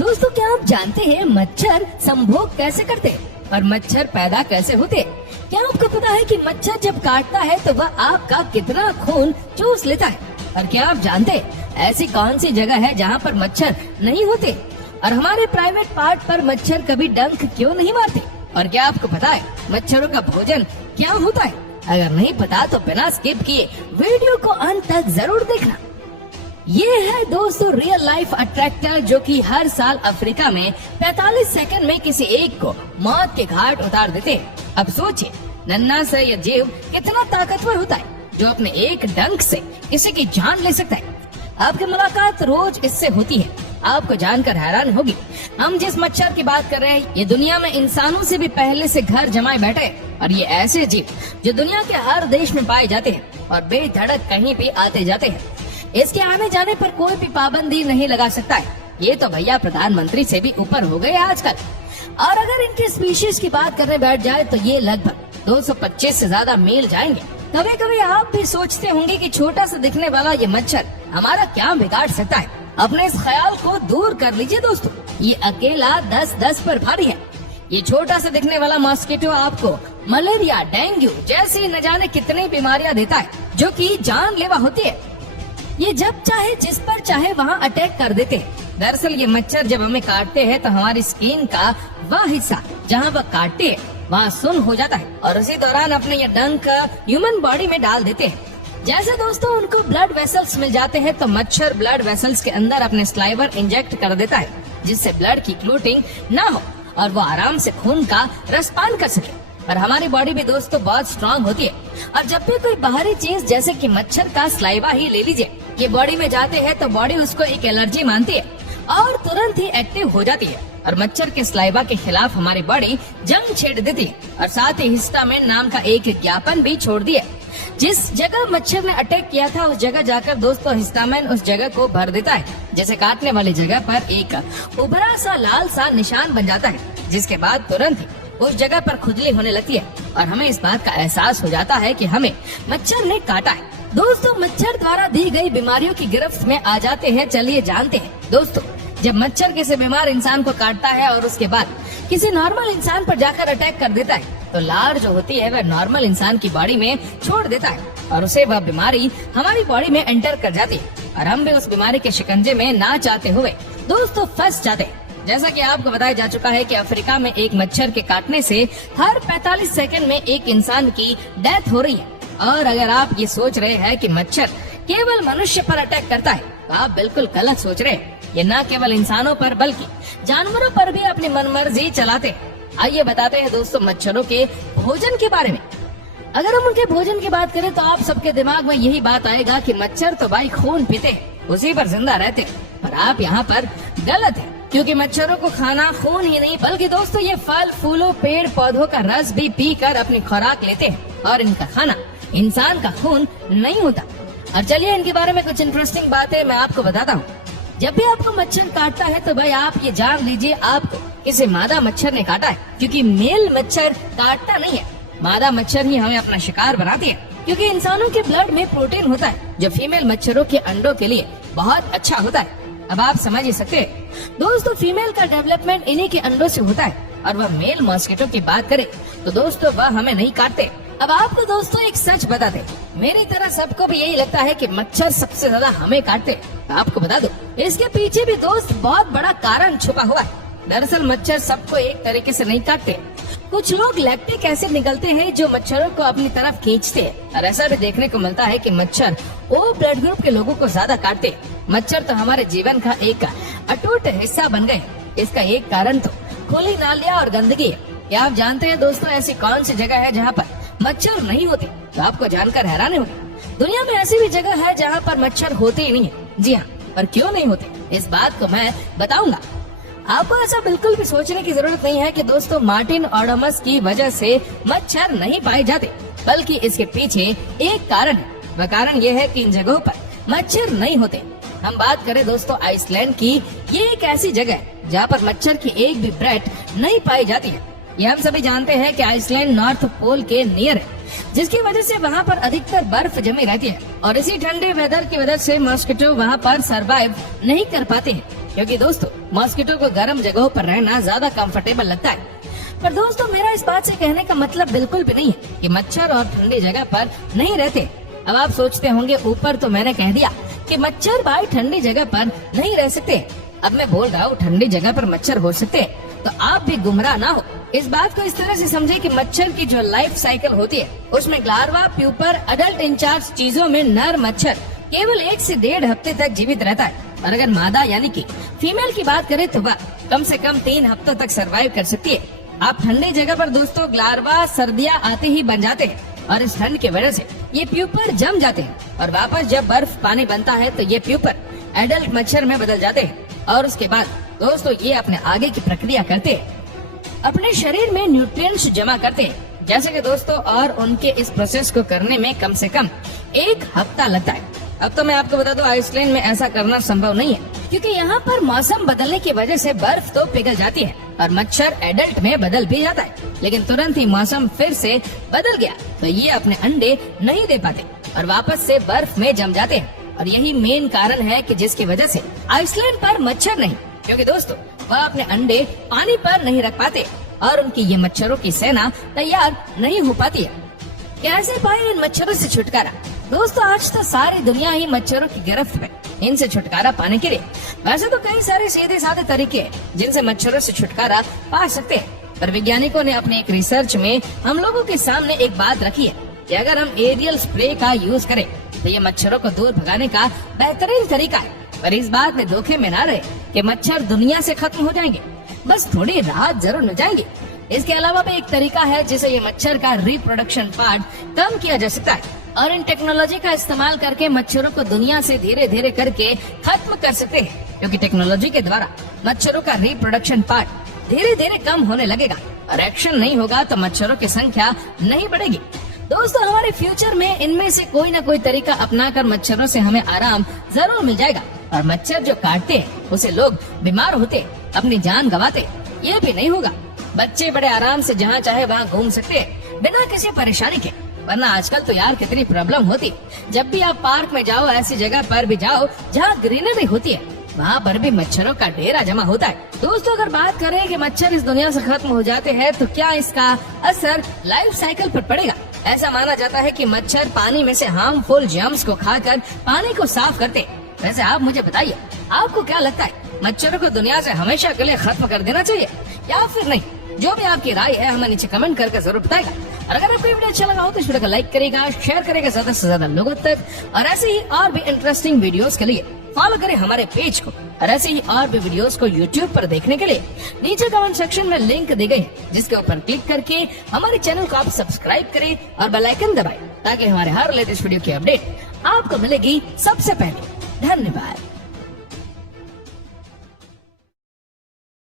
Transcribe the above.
दोस्तों, क्या आप जानते हैं मच्छर संभोग कैसे करते हैं और मच्छर पैदा कैसे होते हैं? क्या आपको पता है कि मच्छर जब काटता है तो वह आपका कितना खून चूस लेता है? और क्या आप जानते हैं ऐसी कौन सी जगह है जहाँ पर मच्छर नहीं होते? और हमारे प्राइवेट पार्ट पर मच्छर कभी डंक क्यों नहीं मारते? और क्या आपको पता है मच्छरों का भोजन क्या होता है? अगर नहीं पता तो बिना स्किप किए वीडियो को अंत तक जरूर देखना। ये है दोस्तों रियल लाइफ अट्रैक्टर जो कि हर साल अफ्रीका में 45 सेकंड में किसी एक को मौत के घाट उतार देते हैं। अब सोचिए, नन्हा सा यह जीव कितना ताकतवर होता है जो अपने एक डंक से किसी की जान ले सकता है। आपकी मुलाकात रोज इससे होती है, आपको जानकर हैरान होगी। हम जिस मच्छर की बात कर रहे हैं ये दुनिया में इंसानों से भी पहले से घर जमाए बैठे हैं और ये ऐसे जीव जो दुनिया के हर देश में पाए जाते हैं और बेधड़क कहीं भी आते जाते हैं। इसके आने जाने पर कोई भी पाबंदी नहीं लगा सकता है। ये तो भैया प्रधानमंत्री से भी ऊपर हो गए आजकल। और अगर इनके स्पीशीज की बात करने बैठ जाए तो ये लगभग 225 से ज्यादा मील जाएंगे। कभी कभी आप भी सोचते होंगे कि छोटा सा दिखने वाला ये मच्छर हमारा क्या बिगाड़ सकता है। अपने इस ख्याल को दूर कर लीजिए दोस्तों, ये अकेला 10-10 पर भारी है। ये छोटा सा दिखने वाला मॉस्किटो आपको मलेरिया, डेंगू जैसी न जाने कितनी बीमारियां देता है जो कि जानलेवा होती है। ये जब चाहे जिस पर चाहे वहाँ अटैक कर देते हैं। दरअसल ये मच्छर जब हमें काटते हैं तो हमारी स्किन का वह हिस्सा जहाँ वह काटते हैं वहाँ सुन्न हो जाता है और उसी दौरान अपने ये डंक ह्यूमन बॉडी में डाल देते हैं। जैसे दोस्तों उनको ब्लड वेसल्स मिल जाते हैं तो मच्छर ब्लड वेसल्स के अंदर अपने स्लाइवर इंजेक्ट कर देता है जिससे ब्लड की क्लॉटिंग ना हो और वो आराम से खून का रसपान कर सके। और हमारी बॉडी भी दोस्तों बहुत स्ट्रांग होती है और जब भी कोई बाहरी चीज जैसे कि मच्छर का स्लाइवा ही ले लीजिए ये बॉडी में जाते हैं तो बॉडी उसको एक एलर्जी मानती है और तुरंत ही एक्टिव हो जाती है और मच्छर के स्लाइवा के खिलाफ हमारी बॉडी जंग छेड़ देती है और साथ ही हिस्टामिन नाम का एक ज्ञापन भी छोड़ दिया। जिस जगह मच्छर ने अटैक किया था उस जगह जाकर दोस्तों हिस्टामिन उस जगह को भर देता है, जैसे काटने वाली जगह पर एक उभरा सा लाल सा निशान बन जाता है जिसके बाद तुरंत ही उस जगह पर खुजली होने लगती है और हमें इस बात का एहसास हो जाता है कि हमें मच्छर ने काटा है। दोस्तों मच्छर द्वारा दी गई बीमारियों की गिरफ्त में आ जाते हैं। चलिए जानते हैं दोस्तों, जब मच्छर किसी बीमार इंसान को काटता है और उसके बाद किसी नॉर्मल इंसान पर जाकर अटैक कर देता है तो लार जो होती है वह नॉर्मल इंसान की बॉडी में छोड़ देता है और उसे वह बीमारी हमारी बॉडी में एंटर कर जाती है और हम भी उस बीमारी के शिकंजे में ना चाहते हुए दोस्तों फंस जाते हैं। जैसा कि आपको बताया जा चुका है कि अफ्रीका में एक मच्छर के काटने से हर 45 सेकंड में एक इंसान की डेथ हो रही है। और अगर आप ये सोच रहे हैं कि मच्छर केवल मनुष्य पर अटैक करता है तो आप बिल्कुल गलत सोच रहे हैं। ये न केवल इंसानों पर बल्कि जानवरों पर भी अपनी मनमर्जी चलाते हैं। आइए बताते हैं दोस्तों मच्छरों के भोजन के बारे में। अगर हम उनके भोजन की बात करें तो आप सबके दिमाग में यही बात आएगा कि मच्छर तो भाई खून पीते हैं, उसी पर जिंदा रहते हैं। पर आप यहाँ पर गलत है, क्योंकि मच्छरों को खाना खून ही नहीं बल्कि दोस्तों ये फल फूलों पेड़ पौधों का रस भी पीकर अपनी खुराक लेते हैं और इनका खाना इंसान का खून नहीं होता। और चलिए इनके बारे में कुछ इंटरेस्टिंग बातें मैं आपको बताता हूँ। जब भी आपको मच्छर काटता है तो भाई आप ये जान लीजिए आपको किसी मादा मच्छर ने काटा है, क्योंकि मेल मच्छर काटता नहीं है। मादा मच्छर ही हमें अपना शिकार बनाती है, क्योंकि इंसानों के ब्लड में प्रोटीन होता है जो फीमेल मच्छरों के अंडों के लिए बहुत अच्छा होता है। अब आप समझ ही सकते हैं दोस्तों फीमेल का डेवलपमेंट इन्हीं के अंडों से होता है। और वह मेल मॉस्किटो की बात करे तो दोस्तों वह हमें नहीं काटते। अब आपको दोस्तों एक सच बता दे, मेरी तरह सबको भी यही लगता है कि मच्छर सबसे ज्यादा हमें काटते। तो आपको बता दो इसके पीछे भी दोस्त बहुत बड़ा कारण छुपा हुआ है। दरअसल मच्छर सबको एक तरीके से नहीं काटते। कुछ लोग लैक्टिक एसिड निकलते हैं जो मच्छरों को अपनी तरफ खींचते हैं और ऐसा भी देखने को मिलता है कि मच्छर ओ ब्लड ग्रुप के लोगों को ज्यादा काटते हैं। मच्छर तो हमारे जीवन का एक अटूट हिस्सा बन गए। इसका एक कारण तो खुली नालियाँ और गंदगी है। क्या आप जानते हैं दोस्तों ऐसी कौन सी जगह है जहाँ पर मच्छर नहीं होते? तो आपको जानकर हैरानी होगी, दुनिया में ऐसी भी जगह है जहाँ पर मच्छर होते ही नहीं है। जी हाँ, पर क्यों नहीं होते इस बात को मैं बताऊंगा। आपको ऐसा बिल्कुल भी सोचने की जरूरत नहीं है कि दोस्तों मार्टिन ओडोमस की वजह से मच्छर नहीं पाए जाते, बल्कि इसके पीछे एक कारण है। वह कारण यह है कि इन जगहों पर मच्छर नहीं होते। हम बात करें दोस्तों आइसलैंड की, ये एक ऐसी जगह है जहाँ पर मच्छर की एक भी ब्रेड नहीं पाई जाती है। ये हम सभी जानते हैं कि आइसलैंड नॉर्थ पोल के नियर है, जिसकी वजह से वहाँ पर अधिकतर बर्फ जमी रहती है और इसी ठंडे वेदर की वजह से मॉस्किटो वहाँ पर सरवाइव नहीं कर पाते हैं। क्योंकि दोस्तों मॉस्किटो को गर्म जगहों पर रहना ज्यादा कंफर्टेबल लगता है। पर दोस्तों मेरा इस बात से कहने का मतलब बिल्कुल भी नहीं है कि मच्छर और ठंडी जगह पर नहीं रहते। अब आप सोचते होंगे ऊपर तो मैंने कह दिया कि मच्छर भाई ठंडी जगह पर नहीं रह सकते, अब मैं बोल रहा हूँ ठंडी जगह पर मच्छर हो सकते हैं। तो आप भी गुमराह ना हो। इस बात को इस तरह से समझे कि मच्छर की जो लाइफ साइकिल होती है उसमें लार्वा, प्यूपर, अडल्ट इंचार्ज चीजों में नर मच्छर केवल 1 से 1.5 हफ्ते तक जीवित रहता है। और अगर मादा यानी कि फीमेल की बात करें तो वह कम से कम 3 हफ्तों तक सरवाइव कर सकती है। आप ठंडी जगह पर दोस्तों लार्वा सर्दियाँ आते ही बन जाते हैं और इस ठंड की वजह से ये प्यूपर जम जाते हैं और वापस जब बर्फ पानी बनता है तो ये प्यूपर एडल्ट मच्छर में बदल जाते हैं। और उसके बाद दोस्तों ये अपने आगे की प्रक्रिया करते हैं, अपने शरीर में न्यूट्रिएंट्स जमा करते हैं जैसे कि दोस्तों, और उनके इस प्रोसेस को करने में कम से कम 1 हफ्ता लगता है। अब तो मैं आपको बता दूं आइसलैंड में ऐसा करना संभव नहीं है क्योंकि यहाँ पर मौसम बदलने की वजह से बर्फ तो पिघल जाती है और मच्छर एडल्ट में बदल भी जाता है, लेकिन तुरंत ही मौसम फिर से बदल गया तो ये अपने अंडे नहीं दे पाते और वापस से बर्फ में जम जाते हैं। और यही मेन कारण है कि जिसकी वजह से आइसलैंड पर मच्छर नहीं, क्योंकि दोस्तों वह अपने अंडे पानी पर नहीं रख पाते और उनकी ये मच्छरों की सेना तैयार नहीं हो पाती है। कैसे पाए इन मच्छरों से छुटकारा? दोस्तों आज तो सारी दुनिया ही मच्छरों की गिरफ्त में, इनसे छुटकारा पाने के लिए वैसे तो कई सारे सीधे साधे तरीके हैं जिनसे मच्छरों से छुटकारा पा सकते हैं, पर वैज्ञानिकों ने अपने एक रिसर्च में हम लोगों के सामने एक बात रखी है कि अगर हम एरियल स्प्रे का यूज करें तो ये मच्छरों को दूर भगाने का बेहतरीन तरीका है। पर इस बात में धोखे में ना रहे कि मच्छर दुनिया से खत्म हो जाएंगे, बस थोड़ी राहत जरूर मिल जाएंगी। इसके अलावा भी एक तरीका है जिससे ये मच्छर का रिप्रोडक्शन पार्ट कम किया जा सकता है और इन टेक्नोलॉजी का इस्तेमाल करके मच्छरों को दुनिया से धीरे धीरे करके खत्म कर सकते हैं, क्योंकि टेक्नोलॉजी के द्वारा मच्छरों का रिप्रोडक्शन पार्ट धीरे धीरे कम होने लगेगा और एक्शन नहीं होगा तो मच्छरों की संख्या नहीं बढ़ेगी। दोस्तों हमारे फ्यूचर में इनमें से कोई न कोई तरीका अपनाकर मच्छरों से हमें आराम जरूर मिल जाएगा और मच्छर जो काटते हैं उसे लोग बीमार होते, अपनी जान गंवाते, ये भी नहीं होगा। बच्चे बड़े आराम से जहाँ चाहे वहाँ घूम सकते हैं बिना किसी परेशानी के, वरना आजकल तो यार कितनी प्रॉब्लम होती। जब भी आप पार्क में जाओ, ऐसी जगह पर भी जाओ जहाँ ग्रीनरी होती है, वहाँ पर भी मच्छरों का डेरा जमा होता है। दोस्तों अगर बात करें कि मच्छर इस दुनिया से खत्म हो जाते हैं तो क्या इसका असर लाइफ साइकिल पर पड़ेगा? ऐसा माना जाता है कि मच्छर पानी में से हार्मफुल जर्म्स को खाकर पानी को साफ करते। वैसे आप मुझे बताइए, आपको क्या लगता है, मच्छरों को दुनिया से हमेशा के लिए खत्म कर देना चाहिए या फिर नहीं? जो भी आपकी राय है हमें नीचे कमेंट करके जरूर बताएगा। और अगर आपको वीडियो अच्छा लगा हो तो इस वीडियो को लाइक करेगा, शेयर करेगा ज्यादा से ज्यादा लोगों तक, और ऐसे ही और भी इंटरेस्टिंग वीडियोस के लिए फॉलो करें हमारे पेज को, और ऐसे ही और भी वीडियोस को YouTube पर देखने के लिए नीचे कमेंट सेक्शन में लिंक दी गई है जिसके ऊपर क्लिक करके हमारे चैनल को आप सब्सक्राइब करें और बेल आइकन दबाएं ताकि हमारे हर लेटेस्ट वीडियो की अपडेट आपको मिलेगी सबसे पहले।